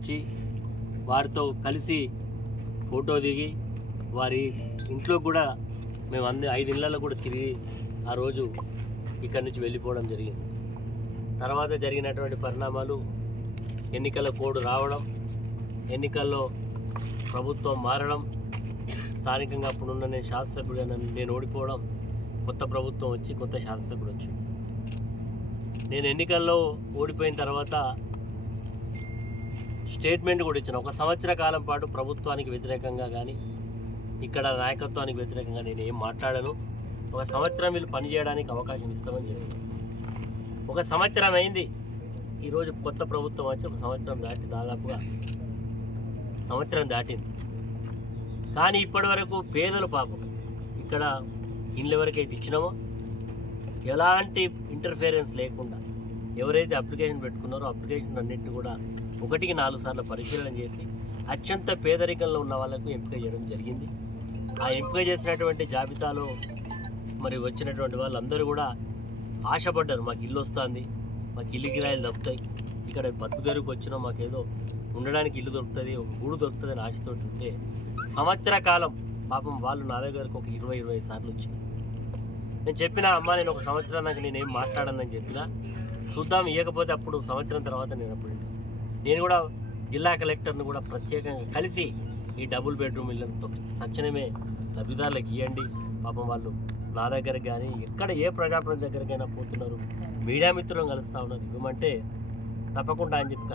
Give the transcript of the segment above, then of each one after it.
వచ్చి వారితో కలిసి ఫోటో దిగి వారి ఇంట్లో కూడా మేము 5 ఇళ్లలో కూడా తిరిగి ఆ రోజు ఇక్కడి నుంచి వెళ్ళిపోవడం జరిగింది. తర్వాత జరిగినటువంటి పరిణామాలు ఎన్నికల కోడ్ రావడం, ఎన్నికల్లో ప్రభుత్వం మారడం, స్థానికంగా అప్పుడున్న నేను శాసనసభ్యుడిగా నేను ఓడిపోవడం, కొత్త ప్రభుత్వం వచ్చి కొత్త శాసనసభ్యుడు వచ్చి నేను ఎన్నికల్లో ఓడిపోయిన తర్వాత స్టేట్మెంట్ కూడా ఇచ్చిన 1 సంవత్సర కాలం పాటు ప్రభుత్వానికి వ్యతిరేకంగా కానీ ఇక్కడ నాయకత్వానికి వ్యతిరేకంగా నేను ఏం మాట్లాడను. 1 సంవత్సరం వీళ్ళు పనిచేయడానికి అవకాశం ఇస్తామని చెప్పాను. 1 సంవత్సరం అయింది. ఈరోజు కొత్త ప్రభుత్వం వచ్చి 1 సంవత్సరం దాటి దాదాపుగా సంవత్సరం దాటింది. కానీ ఇప్పటి వరకు పేదలు పాపం ఇక్కడ ఇళ్ళు ఎవరికైతే ఇచ్చినామో ఎలాంటి ఇంటర్ఫియరెన్స్ లేకుండా ఎవరైతే అప్లికేషన్ పెట్టుకున్నారో అప్లికేషన్ అన్నింటినీ కూడా 1కి 4 సార్లు పరిశీలన చేసి అత్యంత పేదరికంలో ఉన్న వాళ్ళకు ఎంపిక చేయడం జరిగింది. ఆ ఎంపిక చేసినటువంటి జాబితాలో మరి వచ్చినటువంటి వాళ్ళందరూ కూడా ఆశపడ్డారు, మాకు ఇల్లు వస్తుంది, మాకు ఇల్లు కిరాయిలు దొరుకుతాయి, ఇక్కడ బతుకు తెరుకు వచ్చినా మాకేదో ఉండడానికి ఇల్లు దొరుకుతుంది, ఒక గూడు దొరుకుతుంది అని ఆశతో ఉంటే సంవత్సర కాలం పాపం వాళ్ళు నా దగ్గరకు ఒక 20-25 సార్లు వచ్చినాయి. నేను చెప్పిన అమ్మ నేను 1 సంవత్సరం నాకు నేనేం మాట్లాడనని చెప్పినా చూద్దాం, ఇవ్వకపోతే అప్పుడు సంవత్సరం తర్వాత నేను కూడా జిల్లా కలెక్టర్ని కూడా ప్రత్యేకంగా కలిసి ఈ డబుల్ బెడ్రూమ్ ఇళ్ళను తక్షణమే లబ్ధిదారులకు ఇవ్వండి, పాపం వాళ్ళు నా దగ్గరకు కానీ ఎక్కడ ఏ ప్రజాప్రతినిధి దగ్గరికైనా పోతున్నారు, మీడియా మిత్రులను కలుస్తూ ఉన్నారు, ఇవ్వమంటే తప్పకుండా అని చెప్పి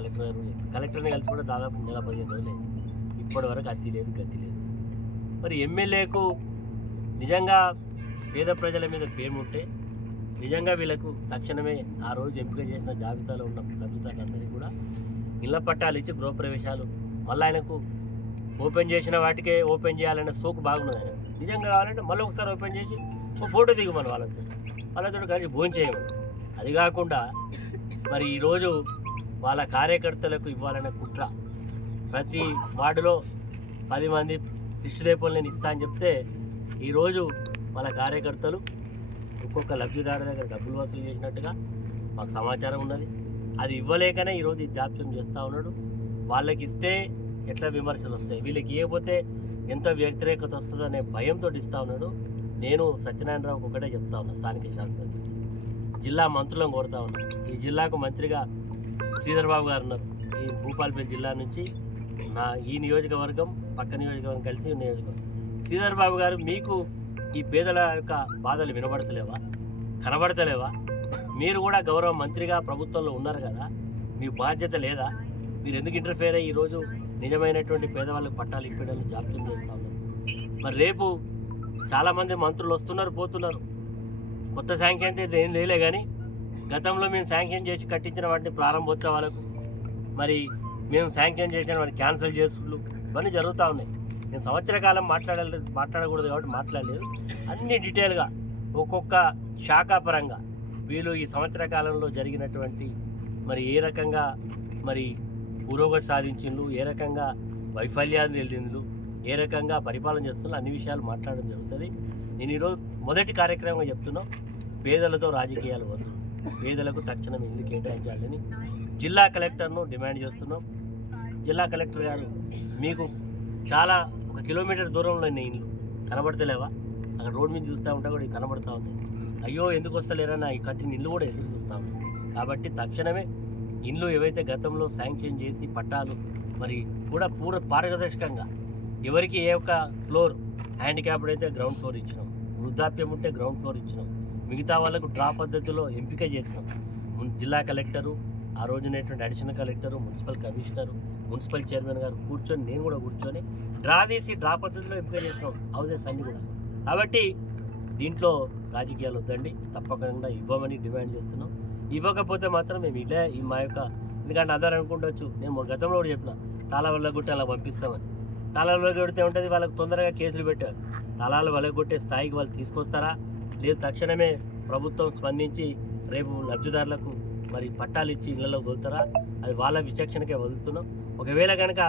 కలెక్టర్ని కలిసి కూడా దాదాపు 15 రోజులు అయింది. ఇప్పటి వరకు అతి లేదు గతి లేదు. మరి ఎమ్మెల్యేకు నిజంగా పేద ప్రజల మీద ప్రేమ ఉంటే నిజంగా వీళ్ళకు తక్షణమే ఆ రోజు ఎంపిక చేసిన జాబితాలో ఉన్న లబ్ధిదారులందరికీ కూడా ఇళ్ల పట్టాలు ఇచ్చి గృహప్రవేశాలు మళ్ళీ ఆయనకు ఓపెన్ చేసిన వాటికే ఓపెన్ చేయాలనే సోకు బాగున్నది. ఆయన నిజంగా కావాలంటే మళ్ళీ ఒకసారి ఓపెన్ చేసి ఒక ఫోటో దిగమని వాళ్ళతో కలిసి భోజనం చేయమని. అది కాకుండా మరి ఈరోజు వాళ్ళ కార్యకర్తలకు ఇవ్వాలనే కుట్ర, ప్రతి వార్డులో 10 మంది దిష్టిదీపాలు నేను ఇస్తా అని చెప్తే ఈరోజు వాళ్ళ కార్యకర్తలు ఒక్కొక్క లబ్ధిదారు దగ్గర డబ్బులు వసూలు చేసినట్టుగా మాకు సమాచారం ఉన్నది. అది ఇవ్వలేకనే ఈరోజు ఈ జాప్యం చేస్తూ ఉన్నాడు. వాళ్ళకి ఇస్తే ఎట్లా విమర్శలు వస్తాయి, వీళ్ళకి ఇవ్వకపోతే ఎంత వ్యతిరేకత వస్తుందో అనే భయంతో ఇస్తూ ఉన్నాడు. నేను సత్యనారాయణరావుకి ఒకటే చెప్తా ఉన్నా, స్థానిక శాసనసభ్యులు జిల్లా మంత్రులను కోరుతా ఉన్నాను. ఈ జిల్లాకు మంత్రిగా శ్రీధర్ బాబు గారు ఉన్నారు. ఈ భూపాలపల్లి జిల్లా నుంచి ఈ నియోజకవర్గం పక్క నియోజకవర్గం కలిసి నియోజకవర్గం. శ్రీధర్ బాబు గారు, మీకు ఈ పేదల యొక్క బాధలు వినబడతలేవా, కనబడతలేవా? మీరు కూడా గౌరవ మంత్రిగా ప్రభుత్వంలో ఉన్నారు కదా, మీ బాధ్యత లేదా? మీరు ఎందుకు ఇంటర్ఫేర్ అయ్యి ఈరోజు నిజమైనటువంటి పేదవాళ్ళకి పట్టాలు ఇప్పడానికి జాప్యం చేస్తూ ఉన్నారు? మరి రేపు చాలామంది మంత్రులు వస్తున్నారు పోతున్నారు, కొత్త శాంక్షన్ అయితే ఏం లేలే, కానీ గతంలో మేము శాంక్షన్ చేసి కట్టించిన వాటిని ప్రారంభోత్సవాలకు మరి మేము శాంక్షన్ చేసిన వాటిని క్యాన్సిల్ చేసుకులు ఇవన్నీ జరుగుతూ ఉన్నాయి. నేను సంవత్సర కాలం మాట్లాడకూడదు కాబట్టి మాట్లాడలేదు. అన్ని డీటెయిల్గా ఒక్కొక్క శాఖాపరంగా వీళ్ళు ఈ సంవత్సర కాలంలో జరిగినటువంటి మరి ఏ రకంగా మరి పురోగతి సాధించిండ్రు, ఏ రకంగా వైఫల్యాన్ని వెళ్ళిండ్రు, ఏ రకంగా పరిపాలన చేస్తున్నా అన్ని విషయాలు మాట్లాడడం జరుగుతుంది. నేను ఈరోజు మొదటి కార్యక్రమంగా చెప్తున్నా, పేదలతో రాజకీయాలు వద్దు, పేదలకు తక్షణం ఇల్లు కేటాయించాలని జిల్లా కలెక్టర్ను డిమాండ్ చేస్తున్నాం. జిల్లా కలెక్టర్ గారు, మీకు చాలా 1 కిలోమీటర్ దూరంలో ఇల్లు కనబడతలేవా? అక్కడ రోడ్ మీద చూస్తూ ఉంటా కూడా కనబడతా ఉన్నాయి. అయ్యో ఎందుకు వస్తలేరని ఈ కట్టిన ఇల్లు కూడా ఎదురు చూస్తూ ఉన్నాయి. కాబట్టి తక్షణమే ఇల్లు ఏవైతే గతంలో శాంక్షన్ చేసి పట్టాలు మరి కూడా పారదర్శకంగా ఎవరికి ఏ ఒక్క ఫ్లోర్, హ్యాండిక్యాప్డ్ అయితే గ్రౌండ్ ఫ్లోర్ ఇచ్చినాం, వృద్ధాప్యం ఉంటే గ్రౌండ్ ఫ్లోర్ ఇచ్చినాం, మిగతా వాళ్ళకు డ్రా పద్ధతిలో ఎంపిక చేసినాం. జిల్లా కలెక్టరు, ఆ రోజునేటువంటి additional collector, municipal commissioner, municipal chairman గారు కూర్చొని నేను కూడా కూర్చొని డ్రా తీసి డ్రా పద్ధతిలో ఎంపిక చేస్తున్నాం హౌజెస్ అన్నీ కూడా. కాబట్టి దీంట్లో రాజకీయాలు వద్దండి, తప్పకుండా ఇవ్వమని డిమాండ్ చేస్తున్నాం. ఇవ్వకపోతే మాత్రం మేము ఇలా మా యొక్క, ఎందుకంటే అందరూ అనుకుంటవచ్చు, నేను గతంలో కూడా చెప్పిన తాళాలు వెళ్ళగొట్టి అలా పంపిస్తామని. తాళాలు వెళ్ళగొడితే ఉంటుంది, వాళ్ళకు తొందరగా కేసులు పెట్టారు. తాళాలు వెళ్ళగొట్టే స్థాయికి వాళ్ళు తీసుకొస్తారా, లేదు తక్షణమే ప్రభుత్వం స్పందించి రేపు లబ్ధిదారులకు మరి పట్టాలు ఇచ్చి ఇళ్లలో వదులుతారా, అది వాళ్ళ విచక్షణకే వదులుతున్నాం. ఒకవేళ కనుక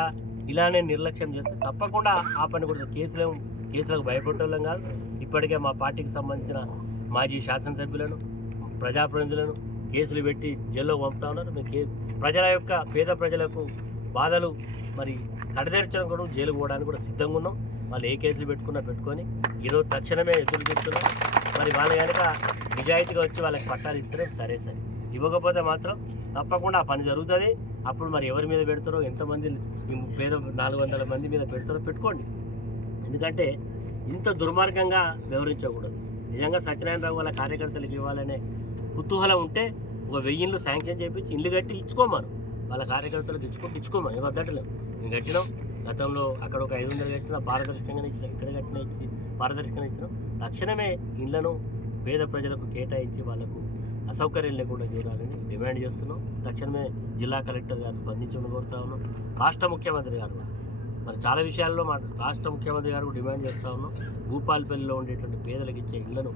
ఇలానే నిర్లక్ష్యం చేస్తే తప్పకుండా ఆ పని కూడా కేసులకు భయపడటం కాదు. ఇప్పటికే మా పార్టీకి సంబంధించిన మాజీ శాసనసభ్యులను, ప్రజాప్రతినిధులను కేసులు పెట్టి జైల్లో పంపుతా ఉన్నారు. మేము పేద ప్రజలకు బాధలు మరి కడతీర్చడం కూడా జైలుకు పోవడానికి కూడా సిద్ధంగా ఉన్నాం. వాళ్ళు ఏ కేసులు పెట్టుకొని ఈరోజు తక్షణమే ఎదురు చూస్తున్నాం. మరి వాళ్ళు కనుక నిజాయితీగా వచ్చి వాళ్ళకి పట్టాలు ఇస్తేనే సరే, ఇవ్వకపోతే మాత్రం తప్పకుండా ఆ పని జరుగుతుంది. అప్పుడు మరి ఎవరి మీద పెడతారో, ఎంతమంది పేద 400 మంది మీద పెడతారో పెట్టుకోండి. ఎందుకంటే ఇంత దుర్మార్గంగా వ్యవహరించకూడదు. నిజంగా సత్యనారాయణరావు వాళ్ళ కార్యకర్తలకు ఇవ్వాలనే కుతూహలం ఉంటే ఒక 1000 ఇళ్ళు శాంక్షన్ చేయించి ఇల్లు కట్టి ఇచ్చుకోమను. వాళ్ళ కార్యకర్తలకు ఇచ్చుకోమని వద్దట్లేదు. మేము కట్టినాం. గతంలో అక్కడ ఒక 500 కట్టినా పారదర్శకంగానే ఇచ్చినాం, ఇక్కడ కట్టినా పారదర్శకంగా ఇచ్చినాం. తక్షణమే ఇళ్లను పేద ప్రజలకు కేటాయించి వాళ్ళకు అసౌకర్యం లేకుండా చూడాలని డిమాండ్ చేస్తున్నాం. తక్షణమే జిల్లా కలెక్టర్ గారు స్పందించమని కోరుతా ఉన్నాం. రాష్ట్ర ముఖ్యమంత్రి గారు మరి చాలా విషయాల్లో రాష్ట్ర ముఖ్యమంత్రి గారు డిమాండ్ చేస్తూ ఉన్నాం. భూపాలపల్లిలో ఉండేటువంటి పేదలకు ఇచ్చే ఇళ్లను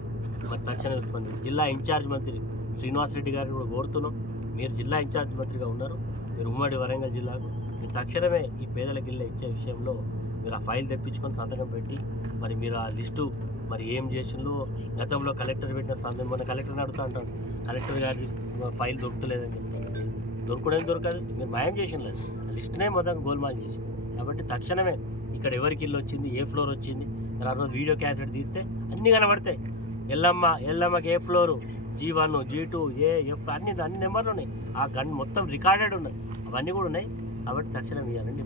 మరి తక్షణమే స్పందించి జిల్లా ఇన్ఛార్జ్ మంత్రి శ్రీనివాస్ రెడ్డి గారిని కూడా కోరుతున్నాం. మీరు జిల్లా ఇన్ఛార్జ్ మంత్రిగా ఉన్నారు, మీరు ఉమ్మడి వరంగల్ జిల్లాకు, మీరు తక్షణమే ఈ పేదలకు ఇళ్ళ ఇచ్చే విషయంలో మీరు ఆ ఫైల్ తెప్పించుకొని సంతకం పెట్టి మరి మీరు ఆ లిస్టు మరి ఏం చేసిందో గతంలో కలెక్టర్ పెట్టిన సందేహం మొన్న కలెక్టర్ని అడుగుతూ ఉంటాడు. కలెక్టర్ గారి ఫైల్ దొరుకుతలేదని చెప్తాను. దొరకదు, మీరు మాయం చేసిన లేదు. ఆ లిస్టునే మొత్తం గోల్మాల్ చేసింది. కాబట్టి తక్షణమే ఇక్కడ ఎవరికి ఇల్లు వచ్చింది, ఏ ఫ్లోర్ వచ్చింది, మరి ఆ రోజు వీడియో క్యాసెట్ తీస్తే అన్నీ కనబడతాయి. ఎల్లమ్మకి ఏ floor, G1, G2, A, F అన్ని నెంబర్లు ఉన్నాయి. ఆ గన్ మొత్తం రికార్డెడ్ ఉన్నాయి. అవన్నీ కూడా ఉన్నాయి. కాబట్టి తక్షణం ఇవ్వాలండి.